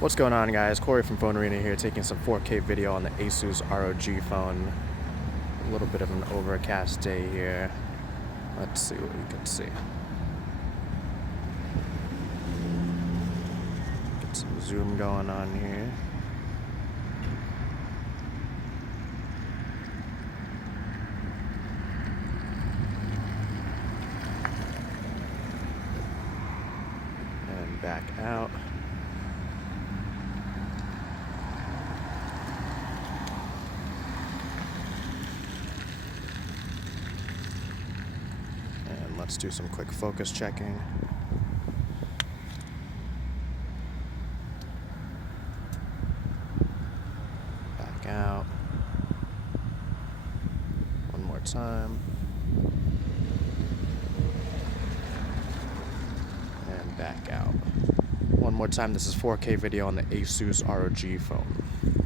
What's going on, guys? Corey from PhoneArena here, taking some 4K video on the Asus ROG phone. A little bit of an overcast day here. Let's see what we can see. Get some zoom going on here. And back out. Let's do some quick focus checking. Back out. One more time. And back out. One more time. This is 4K video on the Asus ROG phone.